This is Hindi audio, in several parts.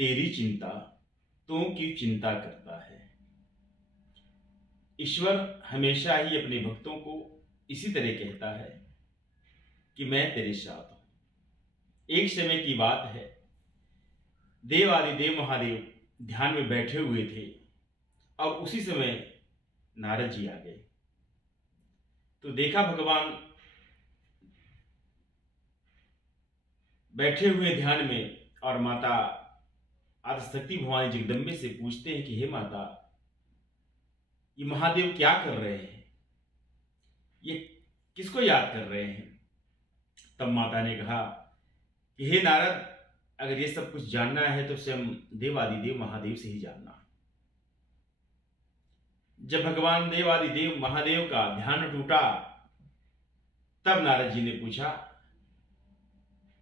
तेरी चिंता तू क्यों चिंता करता है। ईश्वर हमेशा ही अपने भक्तों को इसी तरह कहता है कि मैं तेरे साथ हूं। एक समय की बात है, देव आदिदेव महादेव ध्यान में बैठे हुए थे और उसी समय नारद जी आ गए। तो देखा भगवान बैठे हुए ध्यान में और माता आदिशक्ति भवानी जगदम्बे से पूछते हैं कि हे माता, ये महादेव क्या कर रहे हैं, ये किसको याद कर रहे हैं। तब माता ने कहा कि हे नारद, अगर ये सब कुछ जानना है तो स्वयं देवादिदेव महादेव से ही जानना। जब भगवान देवादिदेव महादेव का ध्यान टूटा तब नारद जी ने पूछा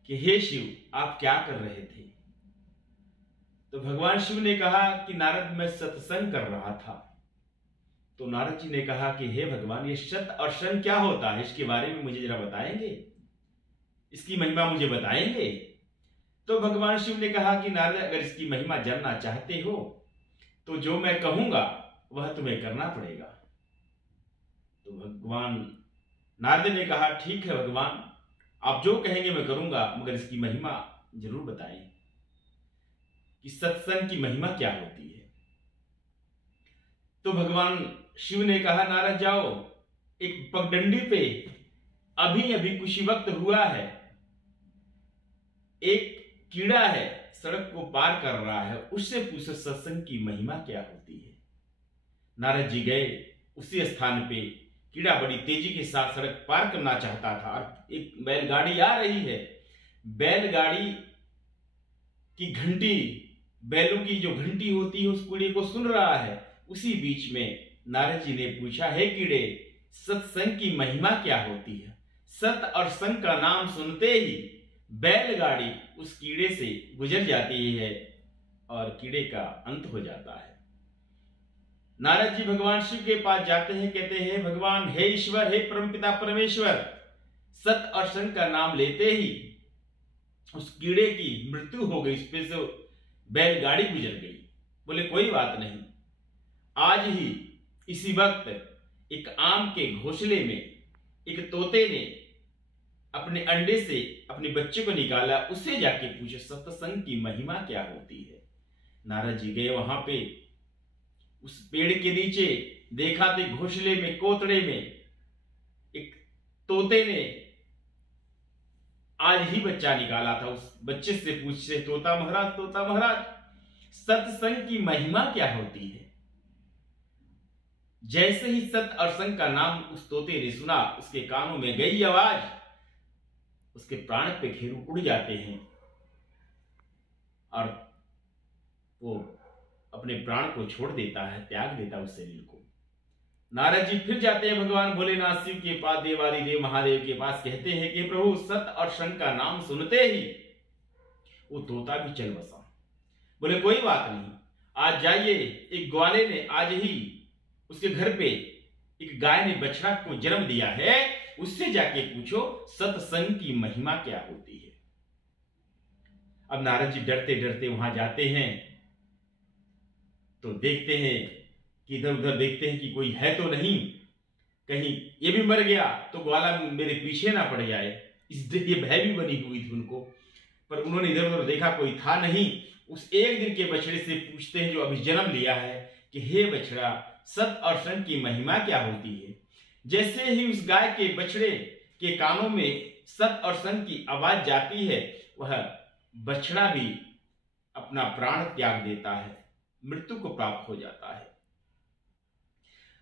कि हे शिव, आप क्या कर रहे थे। तो भगवान शिव ने कहा कि नारद, मैं सत्संग कर रहा था। तो नारद जी ने कहा कि हे भगवान, ये सत और संग क्या होता है, इसके बारे में मुझे जरा बताएंगे, इसकी महिमा मुझे बताएंगे। तो भगवान शिव ने कहा कि नारद, अगर इसकी महिमा जानना चाहते हो तो जो मैं कहूंगा वह तुम्हें करना पड़ेगा। तो भगवान नारद ने कहा, ठीक है भगवान, आप जो कहेंगे मैं करूंगा, मगर इसकी महिमा जरूर बताएं कि सत्संग की महिमा क्या होती है। तो भगवान शिव ने कहा, नारद जाओ, एक पगडंडी पे अभी अभी कुछ वक्त हुआ है, एक कीड़ा है सड़क को पार कर रहा है, उससे पूछो सत्संग की महिमा क्या होती है। नारद जी गए, उसी स्थान पे कीड़ा बड़ी तेजी के साथ सड़क पार करना चाहता था और एक बैलगाड़ी आ रही है। बैलगाड़ी की घंटी, बैलों की जो घंटी होती है, उस कीड़े को सुन रहा है। उसी बीच में नारद जी ने पूछा, हे कीड़े, सत्संग की महिमा क्या होती है। सत और संग का नाम सुनते ही बैलगाड़ी उस कीड़े से गुजर जाती है और कीड़े का अंत हो जाता है। नारद जी भगवान शिव के पास जाते हैं, कहते हैं, भगवान, हे ईश्वर, हे परमपिता परमेश्वर, सत और संग का नाम लेते ही उस कीड़े की मृत्यु हो गई, उस पे से बैलगाड़ी गुजर गई। बोले कोई बात नहीं, आज ही इसी वक्त एक आम के घोंसले में एक तोते ने अपने अंडे से अपने बच्चे को निकाला, उससे जाके पूछे सत्संग की महिमा क्या होती है। नारद जी गए वहां पे, उस पेड़ के नीचे देखा तो घोंसले में, कोतड़े में एक तोते ने आज ही बच्चा निकाला था। उस बच्चे से पूछे, तोता महाराज, सत्संग की महिमा क्या होती है। जैसे ही सत और संग का नाम उस तोते ने सुना, उसके कानों में गई आवाज, उसके प्राण पे घेरू उड़ जाते हैं और वो अपने प्राण को छोड़ देता है, त्याग देता है उस शरीर को। नारद जी फिर जाते हैं भगवान भोलेनाथ शिव के पास, देवादिदेव महादेव के पास, कहते हैं कि प्रभु, सत और संग का नाम सुनते ही वो तोता भी चल बसा। बोले कोई बात नहीं, आज जाइए, एक ग्वाले ने आज ही उसके घर पे एक गाय ने बछड़ा को जन्म दिया है, उससे जाके पूछो सत्संग की महिमा क्या होती है। अब नारद जी डरते डरते वहां जाते हैं तो देखते हैं कि इधर उधर देखते हैं कि कोई है तो नहीं, कहीं ये भी मर गया तो ग्वाला मेरे पीछे ना पड़ जाए, इसलिए भय भी बनी हुई थी उनको। पर उन्होंने इधर उधर देखा, कोई था नहीं। उस एक दिन के बछड़े से पूछते हैं जो अभी जन्म लिया है कि हे बछड़ा, सत और संग की महिमा क्या होती है। जैसे ही उस गाय के बछड़े के कानों में सत और संग की आवाज जाती है, वह बछड़ा भी अपना प्राण त्याग देता है, मृत्यु को प्राप्त हो जाता है।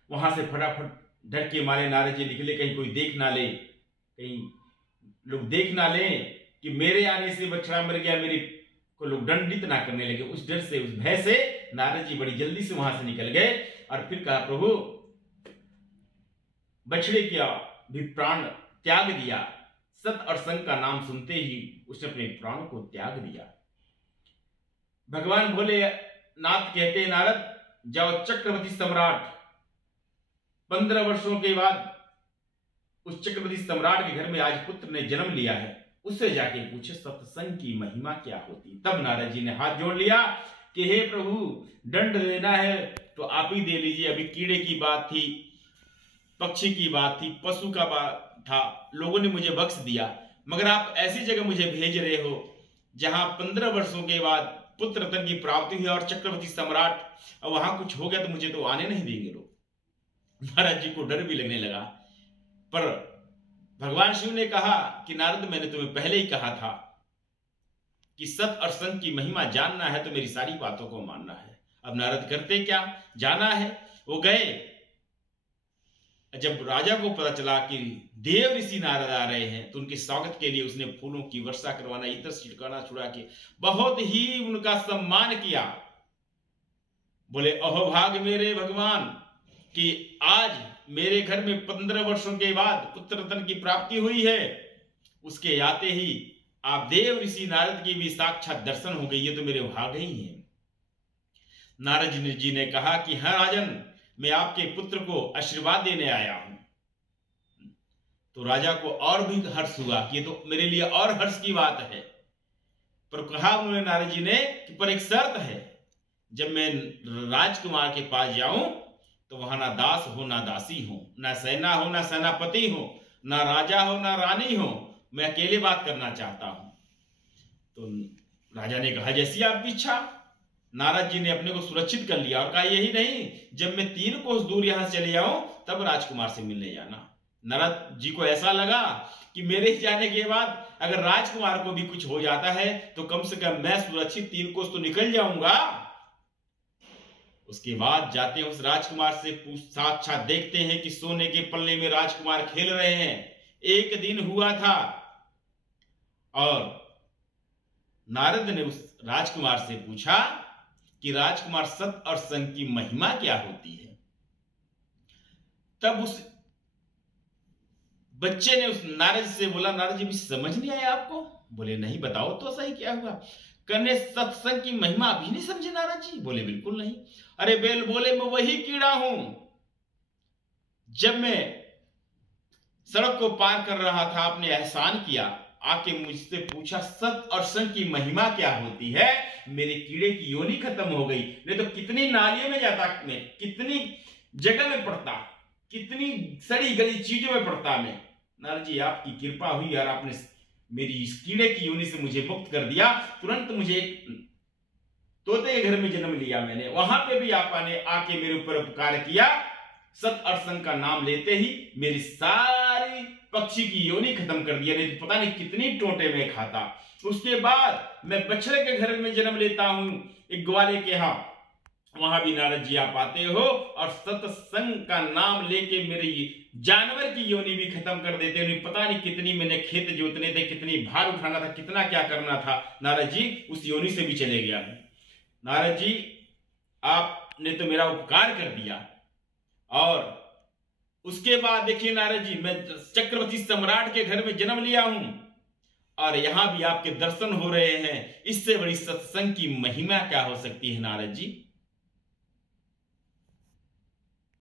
वहां से फटाफट डर के मारे नारद जी निकले, कहीं कोई देख ना ले, कहीं लोग देख ना ले कि मेरे आने से बछड़ा मर गया, मेरे को लोग दंडित ना करने लगे। उस डर से, उस भय से नारद जी बड़ी जल्दी से वहां से निकल गए और फिर कहा, प्रभु, बछड़े का भी प्राण त्याग दिया, सत और संग का नाम सुनते ही उसने अपने प्राण को त्याग दिया। भगवान भोलेनाथ कहते हैं, नारद जाओ, चक्रवर्ती सम्राट 15 वर्षों के बाद उस चक्रवर्ती सम्राट के घर में आज पुत्र ने जन्म लिया है, उससे जाके पूछे सत्संग की महिमा क्या होती। तब नारद जी ने हाथ जोड़ लिया कि हे प्रभु, दंड देना है तो आप ही दे लीजिए। अभी कीड़े की बात थी, पक्षी की बात थी, पशु का बात था, लोगों ने मुझे बख्श दिया, मगर आप ऐसी जगह मुझे भेज रहे हो जहां 15 वर्षों के बाद पुत्र रत्न की प्राप्ति हुई और चक्रवर्ती सम्राट, और वहां कुछ हो गया तो मुझे तो आने नहीं देंगे लोग। महाराज जी को डर भी लगने लगा, पर भगवान शिव ने कहा कि नारद, मैंने तुम्हें पहले ही कहा था कि सत और संग की महिमा जानना है तो मेरी सारी बातों को मानना है। अब नारद करते क्या, जाना है। वो गए। जब राजा को पता चला कि देव ऋषि नारद आ रहे हैं तो उनके स्वागत के लिए उसने फूलों की वर्षा करवाना, इतर छिड़काना छुड़ा के बहुत ही उनका सम्मान किया। बोले, अहोभाग मेरे भगवान कि आज मेरे घर में 15 वर्षों के बाद पुत्र रत्न की प्राप्ति हुई है। उसके आते ही आप देव ऋषि नारद की भी साक्षात दर्शन हो गई, ये तो मेरे भाग ही हैं। नारद जी ने कहा कि हाँ राजन, मैं आपके पुत्र को आशीर्वाद देने आया हूं। तो राजा को और भी हर्ष हुआ कि ये तो मेरे लिए और हर्ष की बात है। पर कहा उन्होंने नारद जी ने कि पर एक शर्त है, जब मैं राजकुमार के पास जाऊं तो वहां ना दास हो ना दासी हो, ना सेना हो ना सेनापति हो, ना राजा हो ना रानी हो, मैं अकेले बात करना चाहता हूं। तो राजा ने कहा जैसी आपकी इच्छा। नारद जी ने अपने को सुरक्षित कर लिया और कहा यही नहीं, जब मैं 3 कोस दूर यहां से चले जाऊं तब राजकुमार से मिलने जाना। नारद जी को ऐसा लगा कि मेरे जाने के बाद अगर राजकुमार को भी कुछ हो जाता है तो कम से कम मैं सुरक्षित 3 कोस तो निकल जाऊंगा। उसके बाद जाते हैं उस राजकुमार से साक्षात देखते हैं कि सोने के पल्ले में राजकुमार खेल रहे हैं। एक दिन हुआ था और नारद ने उस राजकुमार से पूछा कि राजकुमार, सत और संग की महिमा क्या होती है। तब उस बच्चे ने उस नारद से बोला, नारद जी भी समझ नहीं आया आपको? बोले नहीं, बताओ तो सही क्या हुआ। कन्या सत्संग की महिमा अभी नहीं समझे नारद जी? बोले बिल्कुल नहीं। अरे बेल बोले, मैं वही कीड़ा हूं, जब मैं सड़क को पार कर रहा था आपने एहसान किया, आके मुझसे पूछा सत और संग की महिमा क्या होती है, मेरे कीड़े की योनि खत्म हो गई। नहीं तो कितनी नालियों में जाता मैं, कितनी जगह में पड़ता, कितनी सड़ी गली चीजों में पड़ता मैं। नारद जी आपकी कृपा हुई और आपने मेरी इस कीड़े की योनि से मुझे मुक्त कर दिया। तुरंत मुझे एक तोते के घर में जन्म लिया मैंने, वहां पे भी आपने आके मेरे ऊपर उपकार किया। सत और संग का नाम लेते ही मेरी सारी पक्षी की योनि खत्म कर दिया, नहीं तो पता नहीं कितनी टोटे में खाता। उसके बाद मैं बछड़े के घर में जन्म लेता हूं, एक ग्वाले के यहां, वहां भी नारद जी आप आते हो और सत्संग का नाम लेके मेरी जानवर की योनि भी खत्म कर देते हो। पता नहीं कितनी मैंने खेत जोतने थे, कितनी भार उठाना था, कितना क्या करना था, नारद जी उस योनि से भी चले गया। नारद जी आपने तो मेरा उपकार कर दिया। और उसके बाद देखिए नारद जी, मैं चक्रवर्ती सम्राट के घर में जन्म लिया हूं और यहां भी आपके दर्शन हो रहे हैं। इससे बड़ी सत्संग की महिमा क्या हो सकती है नारद जी?